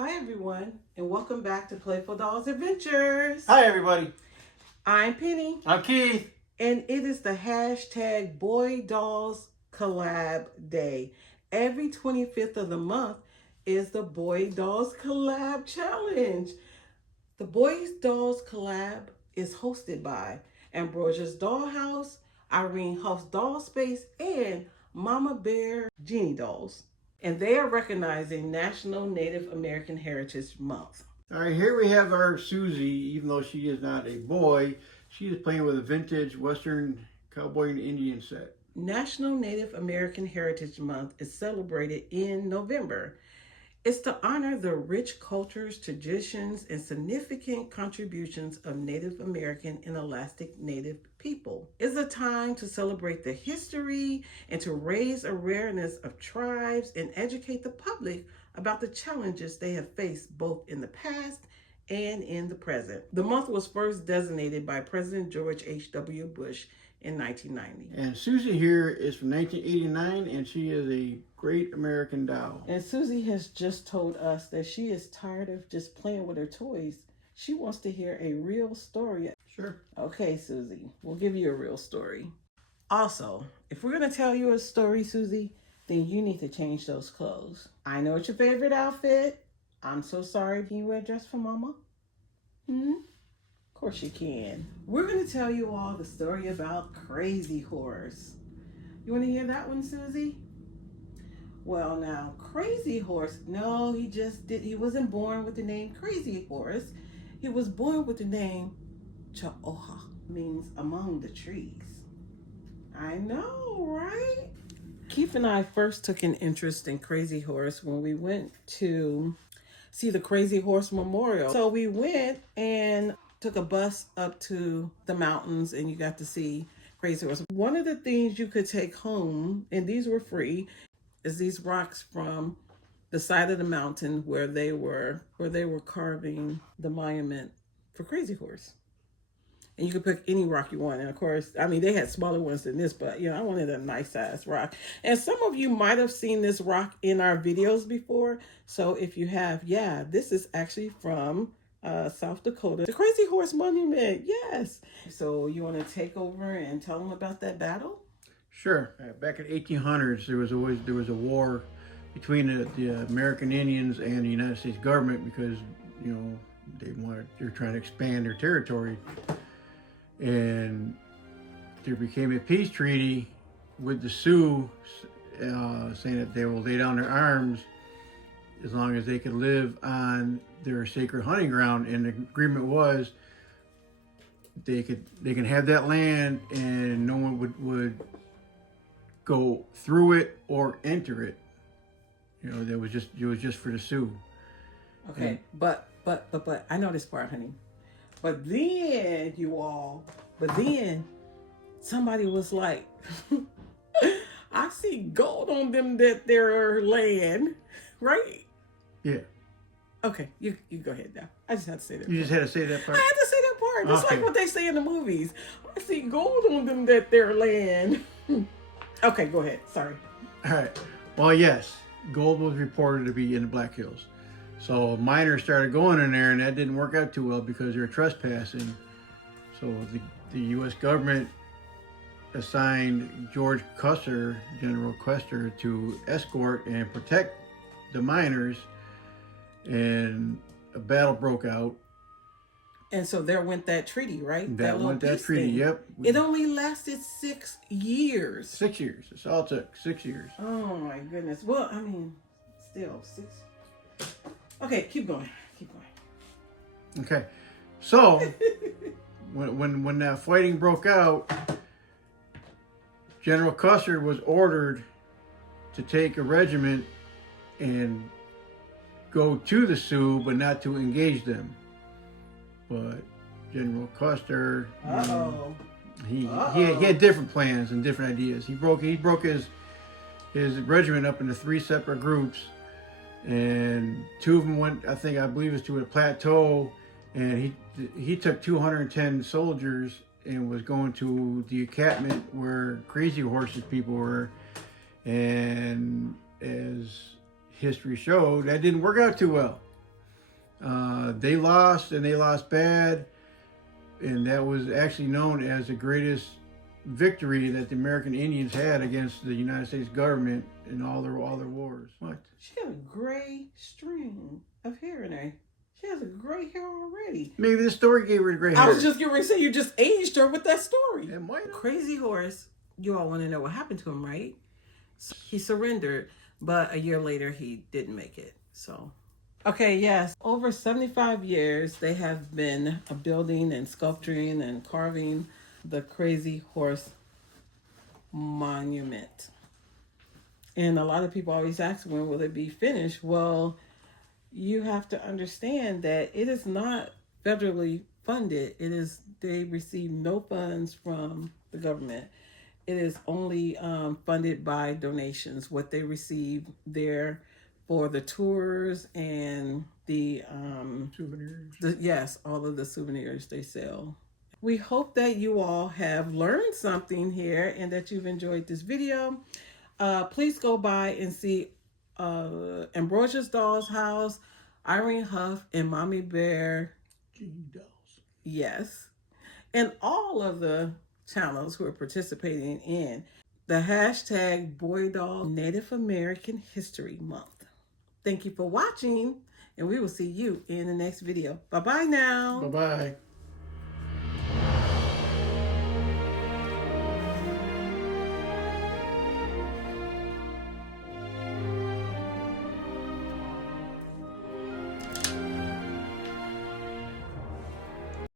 Hi everyone, and welcome back to Playful Dolls Adventures. Hi everybody. I'm Penny. I'm Keith. And it is the hashtag Boy Dolls Collab Day. Every 25th of the month is the Boy Dolls Collab Challenge. The Boy Dolls Collab is hosted by Ambrosia's Dollhouse, Irene Huff's Doll Space, and Mama Bear Genie Dolls. And they are recognizing National Native American Heritage Month. All right, here we have our Susie. Even though she is not a boy, she is playing with a vintage Western cowboy and Indian set. National Native American Heritage Month is celebrated in November. It's to honor the rich cultures, traditions, and significant contributions of Native American and Alaska Native people. It's a time to celebrate the history and to raise awareness of tribes and educate the public about the challenges they have faced both in the past and in the present. The month was first designated by President George H.W. Bush in 1990. And Susie here is from 1989, and she is a great American doll. And Susie has just told us that she is tired of just playing with her toys. She wants to hear a real story. Sure. Okay, Susie, we'll give you a real story. Also, if we're going to tell you a story, Susie, then you need to change those clothes. I know it's your favorite outfit. I'm so sorry. Can you wear a dress for Mama? Of course you can. We're going to tell you all the story about Crazy Horse. You want to hear that one, Susie? Well, now, Crazy Horse, no, he wasn't born with the name Crazy Horse. He was born with the name Cha'oha, means among the trees. I know, right? Keith and I first took an interest in Crazy Horse when we went to see the Crazy Horse Memorial. So we went and took a bus up to the mountains, and you got to see Crazy Horse. One of the things you could take home, and these were free, is these rocks from the side of the mountain where they were carving the monument for Crazy Horse. And you could pick any rock you want. And of course, I mean, they had smaller ones than this, but I wanted a nice size rock. And some of you might have seen this rock in our videos before. So if you have, this is actually from South Dakota, the Crazy Horse Monument. Yes. So you want to take over and tell them about that battle? Sure. Back in 1800s, there was a war between the American Indians and the United States government because they're trying to expand their territory, and there became a peace treaty with the Sioux, saying that they will lay down their arms as long as they could live on their sacred hunting ground. And the agreement was they can have that land and no one would go through it or enter it. It was just for the Sioux. Okay, but I know this part, honey. But then somebody was like, I see gold on them that their land, right? Yeah. Okay, you go ahead now. I just had to say that. You just had to say that part? I had to say that part. It's like what they say in the movies. I see gold on them that their land. Okay, go ahead. Sorry. All right. Well, yes, gold was reported to be in the Black Hills. So miners started going in there, and that didn't work out too well because they were trespassing. So the U.S. government assigned George Custer, General Custer, to escort and protect the miners, and a battle broke out. And so there went that treaty, right? That treaty, thing. Yep. It only lasted 6 years. 6 years. It's all it took, 6 years. Oh my goodness. Well, I mean, still 6. Okay, keep going. Okay. So when that fighting broke out, General Custer was ordered to take a regiment and go to the Sioux, but not to engage them. But General Custer, he had different plans and different ideas. He broke his regiment up into 3 separate groups, and 2 of them went, I believe it was to a plateau, and he took 210 soldiers and was going to the encampment where Crazy Horse's people were. And as history showed, that didn't work out too well. They lost, and they lost bad, and that was actually known as the greatest victory that the American Indians had against the United States government in all their wars. What? She got a gray string of hair in her. She has a gray hair already. Maybe this story gave her gray hair. I was just getting ready to say you just aged her with that story. It might have. Crazy Horse. You all want to know what happened to him, right? He surrendered, but a year later he didn't make it. So, okay, yes. Over 75 years, they have been building and sculpturing and carving the Crazy Horse monument. And a lot of people always ask, when will it be finished? Well, you have to understand that it is not federally funded. They receive no funds from the government. It is only funded by donations, what they receive there for the tours and the Souvenirs. Yes, all of the souvenirs they sell. We hope that you all have learned something here and that you've enjoyed this video. Please go by and see Ambrosia's Doll's House, Irene Huff, and Mommy Bear. Dolls. Yes. And all of the channels who are participating in the hashtag Boy Doll Native American History Month. Thank you for watching, and we will see you in the next video. Bye-bye now. Bye-bye.